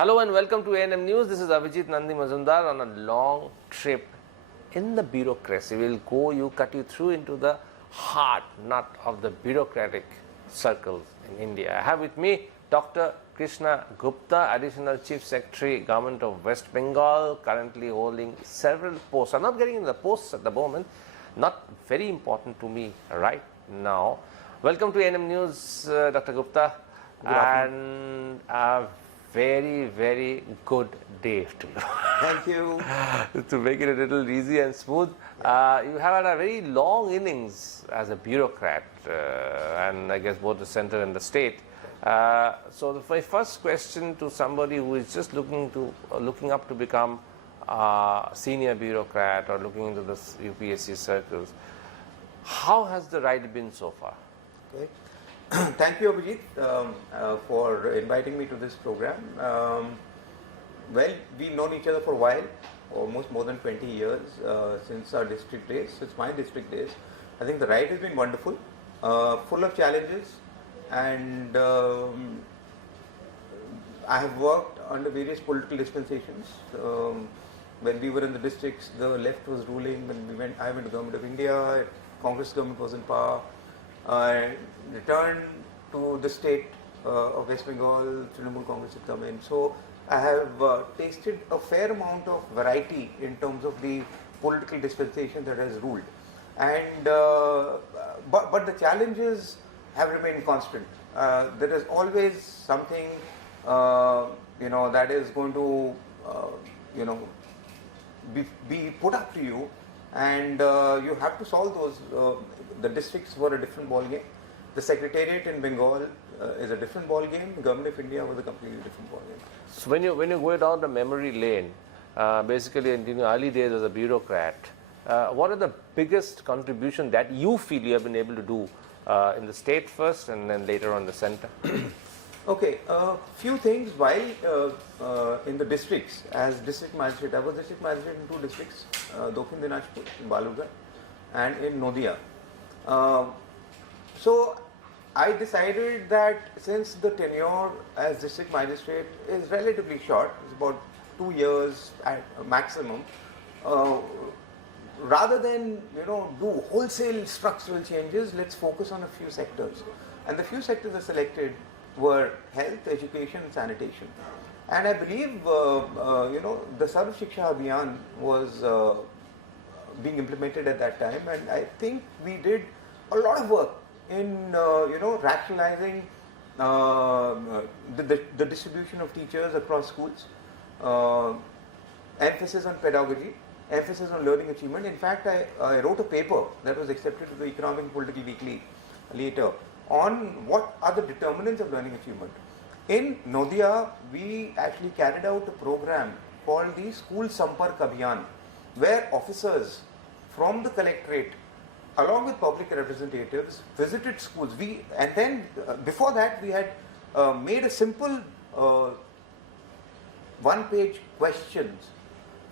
Hello and welcome to ANM News. This is Avijit Nandi Mazumdar on a long trip in the bureaucracy. We'll cut you through into the heart, nut of the bureaucratic circles in India. I have with me Dr. Krishna Gupta, Additional Chief Secretary, Government of West Bengal, currently holding several posts. I'm not getting into the posts at the moment, not very important to me right now. Welcome to ANM News, Dr. Gupta. Good afternoon. And a very, very good day to you. Thank you. To make it a little easy and smooth, you have had a very long innings as a bureaucrat, and I guess both the center and the state. So my first question to somebody who is just looking up to become a senior bureaucrat or looking into the UPSC circles, how has the ride been so far? Okay. Thank you, Abhijit, for inviting me to this program. Well, we've known each other for a while, almost more than 20 years, since our district days, since my district days. I think the ride has been wonderful, full of challenges, and I have worked under various political dispensations. When we were in the districts, the left was ruling. When I went to the Government of India, Congress government was in power. I returned to the state of West Bengal, Trinamool Congress had come in. So I have tasted a fair amount of variety in terms of the political dispensation that has ruled. And but the challenges have remained constant. There is always something that is going to be put up to you, and you have to solve those. The districts were a different ball game. The secretariat in Bengal is a different ball game. The Government of India was a completely different ball game. So when you go down the memory lane, basically in the early days as a bureaucrat, what are the biggest contribution that you feel you have been able to do in the state first and then later on the center? Okay, few things. While in the districts, as district magistrate, I was district magistrate in two districts, Dokhin Dinajpur in Balurghat and in Nodia. So I decided that since the tenure as district magistrate is relatively short, it's about 2 years at maximum, rather than do wholesale structural changes, let's focus on a few sectors. And the few sectors I selected were health, education, and sanitation. And I believe the Sarv Shiksha Abhiyan was being implemented at that time, and I think we did a lot of work in rationalizing the distribution of teachers across schools, emphasis on pedagogy, emphasis on learning achievement. In fact, I wrote a paper that was accepted to the Economic and Political Weekly later on what are the determinants of learning achievement. In Nodia, we actually carried out a program called the School Sampark Abhiyan, where officers from the collectorate along with public representatives visited schools. And then before that we had made a simple one-page questions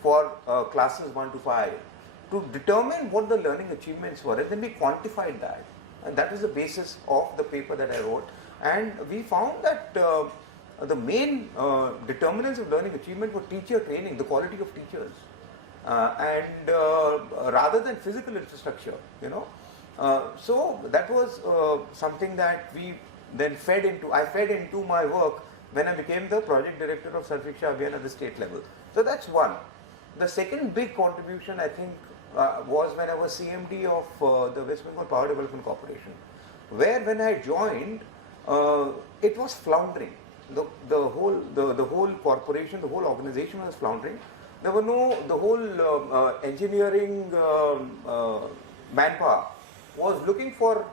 for classes 1 to 5 to determine what the learning achievements were, and then we quantified that, and that is the basis of the paper that I wrote. And we found that the main determinants of learning achievement were teacher training, the quality of teachers, and rather than physical infrastructure, so that was something that we then I fed into my work when I became the project director of Sarv Shiksha Abhiyan at the state level. So that's one. The second big contribution, I think, was when I was CMD of the West Bengal Power Development Corporation, where when I joined, it was floundering. The whole corporation, the whole organization was floundering. There were the whole engineering manpower was looking for,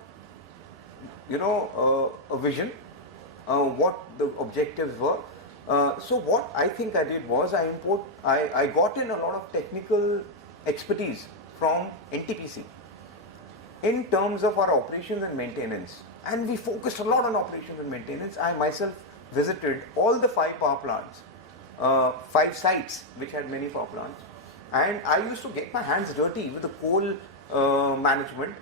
a vision, what the objectives were. So what I think I did was I got in a lot of technical expertise from NTPC in terms of our operations and maintenance, and we focused a lot on operations and maintenance. I myself visited all the 5 power plants, 5 sites which had many power plants, and I used to get my hands dirty with the coal management,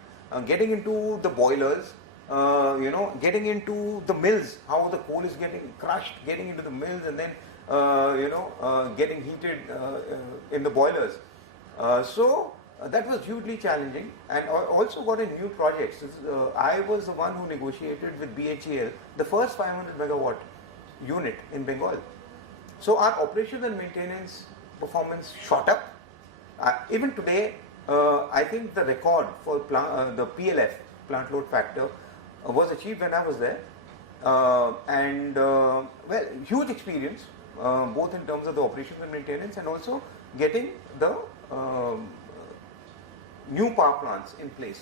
getting into the boilers, getting into the mills, how the coal is getting crushed, getting into the mills, and then getting heated in the boilers. So that was hugely challenging, and I also got in new projects. I was the one who negotiated with BHEL the first 500 megawatt unit in Bengal. So our operations and maintenance performance shot up. Even today, I think the record for the PLF, plant load factor, was achieved when I was there. Well, huge experience, both in terms of the operations and maintenance, and also getting the new power plants in place.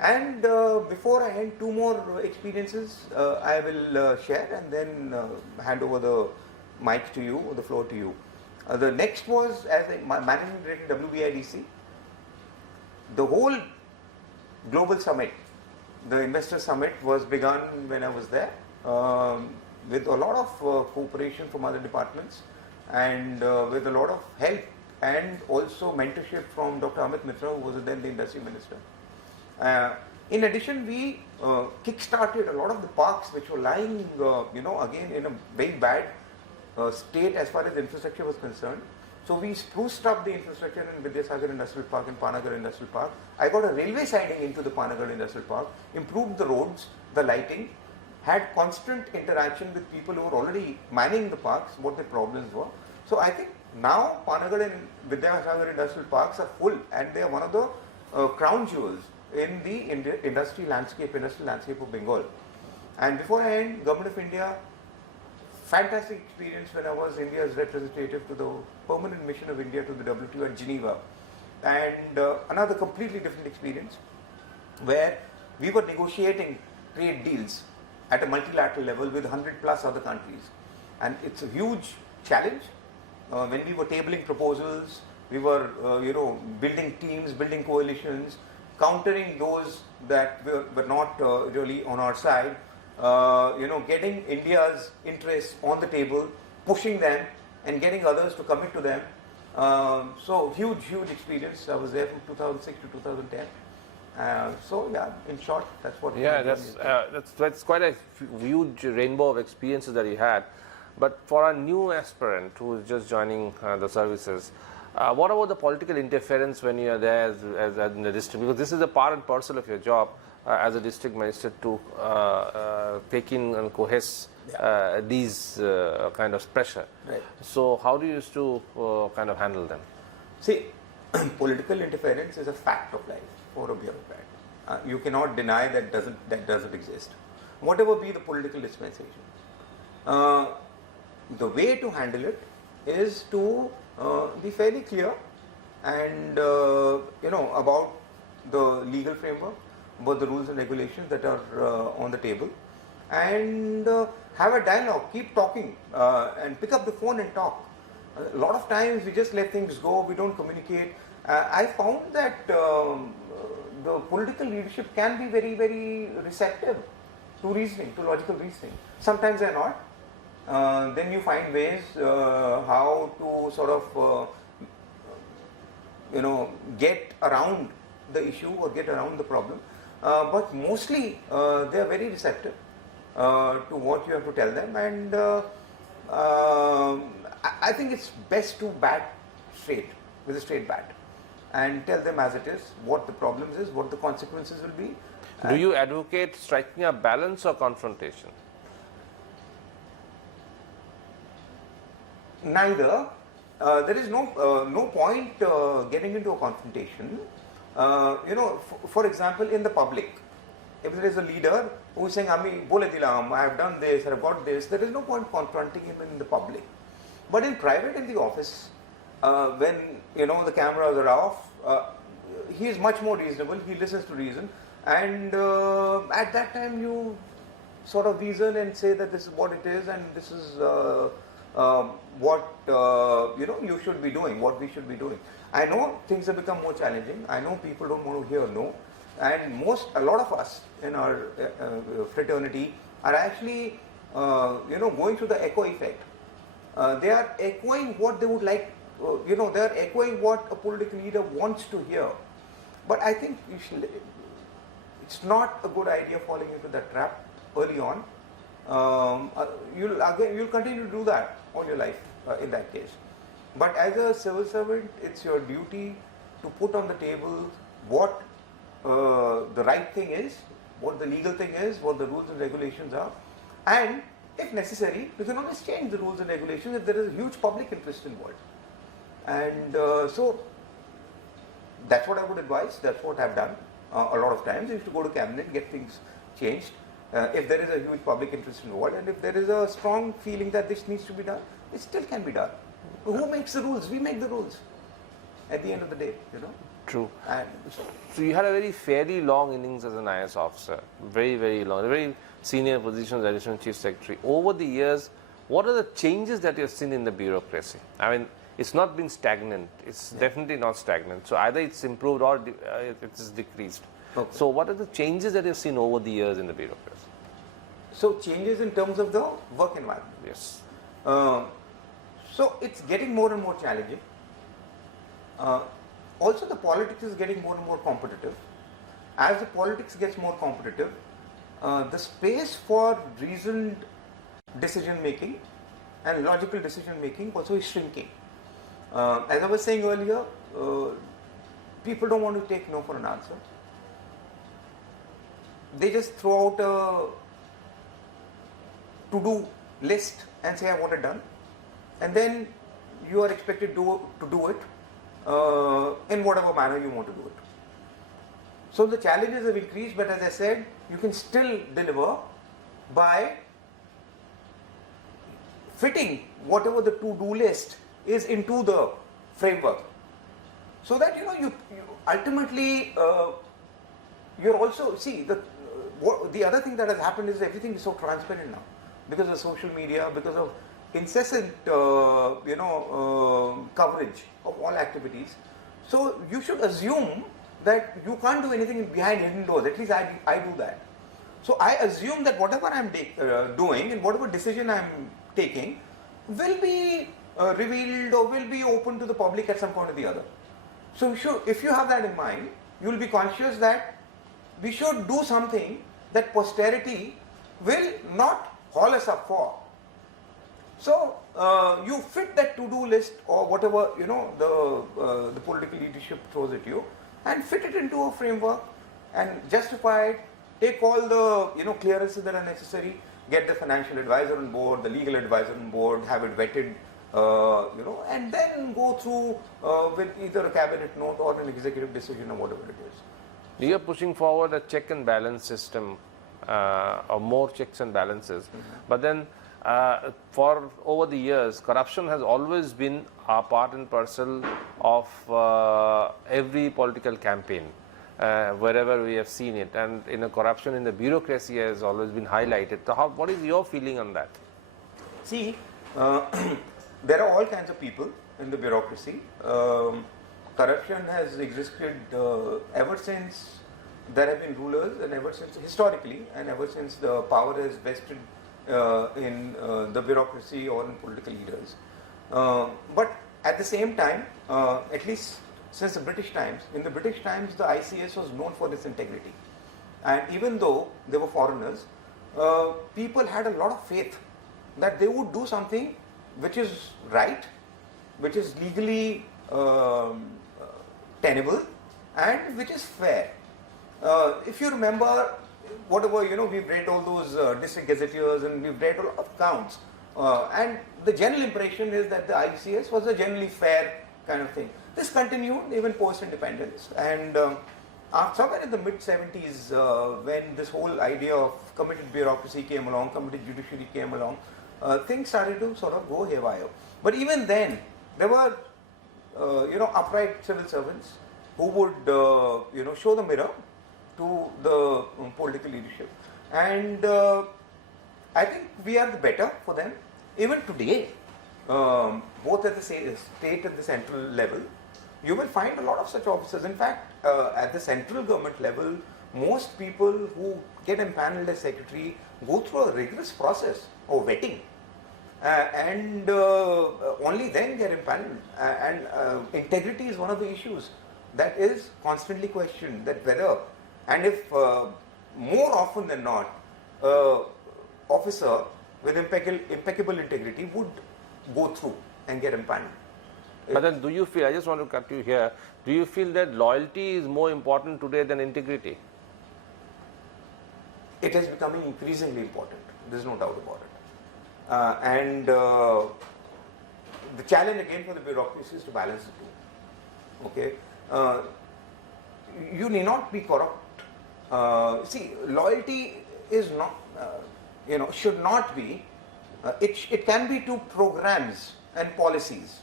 And before I end, two more experiences I will share, and then hand over the mic to you, or the floor to you. The next was as a managing director WBIDC. The whole global summit, the investor summit, was begun when I was there, with a lot of cooperation from other departments, and with a lot of help and also mentorship from Dr. Amit Mitra, who was then the industry minister. In addition, we kick-started a lot of the parks which were lying, again in a very bad state as far as infrastructure was concerned. So we spruced up the infrastructure in Vidyasagar Industrial Park and Panagar Industrial Park. I got a railway siding into the Panagar Industrial Park, improved the roads, the lighting, had constant interaction with people who were already manning the parks, what their problems were. So I think now Panagar and Vidyasagar Industrial Parks are full, and they are one of the crown jewels in the industrial landscape of Bengal. And before I end, Government of India, fantastic experience when I was India's representative to the Permanent Mission of India to the WTO at Geneva, and another completely different experience where we were negotiating trade deals at a multilateral level with 100 plus other countries, and it's a huge challenge. When we were tabling proposals, we were building teams, building coalitions, countering those that were not really on our side. Getting India's interests on the table, pushing them, and getting others to commit to them. So huge experience. I was there from 2006 to 2010. So yeah, in short, that's what. Yeah, that's quite a huge rainbow of experiences that you had. But for a new aspirant who is just joining the services, what about the political interference when you are there as in the district? Because this is a part and parcel of your job as a district minister to take in and coerce these kind of pressure. Right. So how do you used to kind of handle them? See, political interference is a fact of life for a bureaucrat. You cannot deny that doesn't exist. Whatever be the political dispensation. The way to handle it is to be fairly clear and about the legal framework, about the rules and regulations that are on the table, and have a dialogue, keep talking, and pick up the phone and talk. A lot of times we just let things go, we don't communicate. I found that the political leadership can be very, very receptive to reasoning, to logical reasoning. Sometimes they're not. Then you find ways how to sort of get around the issue or get around the problem. But mostly they are very receptive to what you have to tell them, and I think it's best to bat straight with a straight bat and tell them as it is, what the problems is, what the consequences will be. Do you advocate striking a balance or confrontation? Neither. There is no point getting into a confrontation. For example, in the public, if there is a leader who is saying, "Ami bole dilam, I have done this, I have got this," there is no point confronting him in the public. But in private, in the office, when the cameras are off, he is much more reasonable. He listens to reason, and at that time you sort of reason and say that this is what it is, and this is what you should be doing, what we should be doing. I know things have become more challenging. I know people don't want to hear no, and a lot of us in our fraternity are actually going through the echo effect. They are echoing what they would like. They are echoing what a political leader wants to hear. But I think it's not a good idea falling into that trap early on. you'll continue to do that all your life in that case. But as a civil servant, it's your duty to put on the table what the right thing is, what the legal thing is, what the rules and regulations are, and if necessary, you can always change the rules and regulations if there is a huge public interest involved. And so that's what I would advise, that's what I've done a lot of times. I used to go to cabinet, get things changed. If there is a huge public interest involved, and if there is a strong feeling that this needs to be done, it still can be done. Who makes the rules? We make the rules at the end of the day, you know. True. And so you had a very fairly long innings as an IAS officer, very, very long, a very senior position as Additional Chief Secretary. Over the years, what are the changes that you've seen in the bureaucracy? I mean, it's not been stagnant. It's definitely not stagnant. So either it's improved or it's decreased. Okay. So what are the changes that you've seen over the years in the bureaucracy? so changes in terms of the work environment. Yes. So it's getting more and more challenging. Also the politics is getting more and more competitive. As the politics gets more competitive, the space for reasoned decision making and logical decision making also is shrinking. As I was saying earlier, people don't want to take no for an answer. They just throw out a to-do list and say I want it done, and then you are expected to do it in whatever manner you want to do it. So the challenges have increased, but as I said, you can still deliver by fitting whatever the to-do list is into the framework, so that you ultimately you're also the other thing that has happened is everything is so transparent now because of social media, because of incessant coverage of all activities. So you should assume that you can't do anything behind hidden doors. At least I do that. So I assume that whatever I'm doing and whatever decision I'm taking will be revealed or will be open to the public at some point or the other. So if you have that in mind, you will be conscious that we should do something that posterity will not haul us up for. So you fit that to-do list or whatever the political leadership throws at you, and fit it into a framework and justify it. Take all the clearances that are necessary. Get the financial advisor on board, the legal advisor on board, have it vetted, and then go through with either a cabinet note or an executive decision or whatever it is. You are pushing forward a check and balance system, or more checks and balances. But then, for over the years, corruption has always been a part and parcel of every political campaign, wherever we have seen it. And corruption in the bureaucracy has always been highlighted. So what is your feeling on that? See, there are all kinds of people in the bureaucracy. Corruption has existed ever since there have been rulers, and ever since historically, and ever since the power has vested in the bureaucracy or in political leaders. But at the same time, at least since the British times, in the British times the ICS was known for its integrity. And even though they were foreigners, people had a lot of faith that they would do something which is right, which is legally tenable, and which is fair. If you remember, whatever, we've read all those district gazetteers and we've read a lot of accounts, and the general impression is that the ICS was a generally fair kind of thing. This continued even post-independence, and somewhere in the mid-70s, when this whole idea of committed bureaucracy came along, committed judiciary came along, things started to sort of go haywire. But even then, there were upright civil servants who would show the mirror to the political leadership, and I think we are the better for them. Even today, both at the state and the central level, you will find a lot of such officers. In fact, at the central government level, most people who get empaneled as secretary go through a rigorous process of vetting, and only then get empaneled. And integrity is one of the issues that is constantly questioned, that whether, and if more often than not, officer with impeccable integrity would go through and get empaneled. But then do you feel, I just want to cut you here, do you feel that loyalty is more important today than integrity? It is becoming increasingly important. There's no doubt about it. The challenge again for the bureaucracy is to balance the two. Okay, you need not be corrupt. See, loyalty is not, should not be. It can be to programs and policies.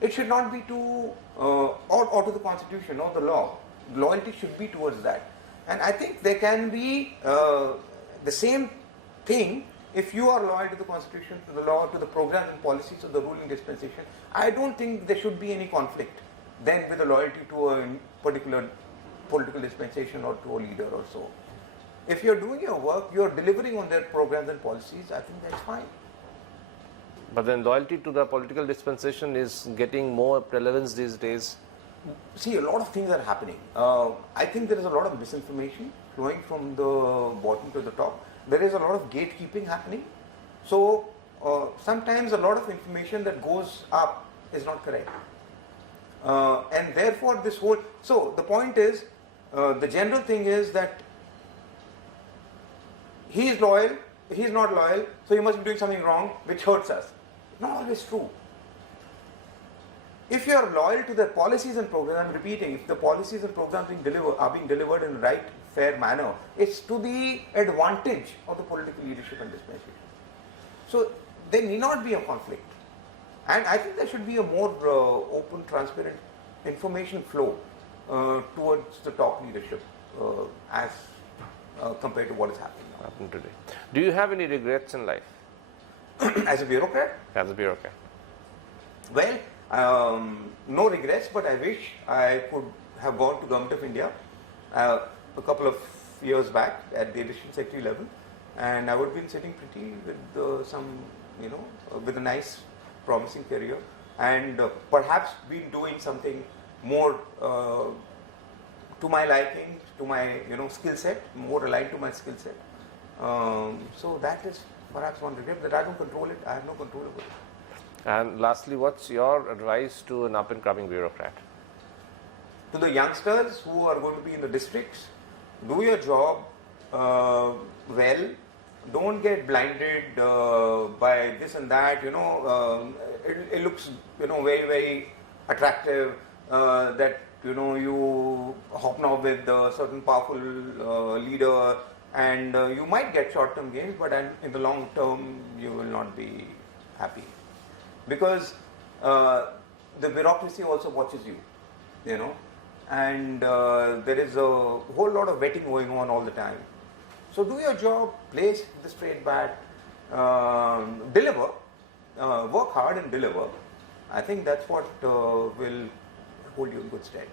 It should not be to or to the constitution or the law. Loyalty should be towards that. And I think there can be the same thing if you are loyal to the constitution, to the law, to the program and policies of the ruling dispensation. I don't think there should be any conflict then with the loyalty to a particular political dispensation or to a leader or so. If you're doing your work, you're delivering on their programs and policies, I think that's fine. But then loyalty to the political dispensation is getting more relevance these days. See, a lot of things are happening. I think there is a lot of misinformation flowing from the bottom to the top. There is a lot of gatekeeping happening. So, sometimes a lot of information that goes up is not correct. And therefore this whole, so the point is, the general thing is that he is loyal, he is not loyal, so he must be doing something wrong which hurts us. Not always true. If you are loyal to the policies and programs, I'm repeating, if the policies and programs are being delivered in the right, fair manner, it's to the advantage of the political leadership and dispensation. So there need not be a conflict. And I think there should be a more open, transparent information flow towards the top leadership as compared to what is happening now. Today. Do you have any regrets in life? As a bureaucrat? As a bureaucrat. Well, no regrets, but I wish I could have gone to Government of India a couple of years back at the additional secretary level, and I would have been sitting pretty with some, with a nice, promising career, and perhaps been doing something more to my liking, to my skill set, more aligned to my skill set. So that is perhaps one regret, that I don't control it. I have no control over it. And lastly, what's your advice to an up-and-coming bureaucrat? To the youngsters who are going to be in the districts, do your job well. Don't get blinded by this and that. It looks very, very attractive that you hobnob with a certain powerful leader, and you might get short-term gains, but in the long term you will not be happy, because the bureaucracy also watches you, and there is a whole lot of vetting going on all the time. So do your job, play the straight bat, deliver, work hard and deliver. I think that's what will hold you in good stead.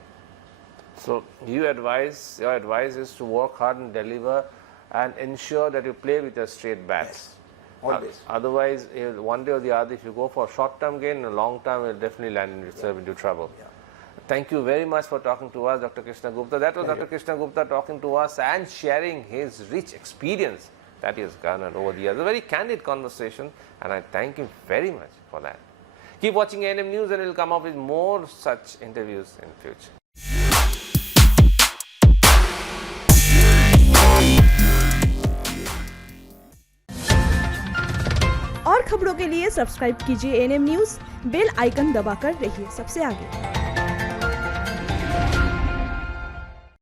So your advice is to work hard and deliver and ensure that you play with your straight bats. Yes, always. Otherwise, one day or the other, if you go for short-term gain, in the long term, you'll definitely land yourself into trouble. Yeah. Thank you very much for talking to us, Dr. Krishna Gupta. That was Dr. Krishna Gupta talking to us and sharing his rich experience that he has garnered over the years. A very candid conversation, and I thank him very much for that. Keep watching ANM News, and we'll come up with more such interviews in future. और खबरों के लिए subscribe कीजिए ANM news, bell icon दबाकर रहिए सबसे आगे।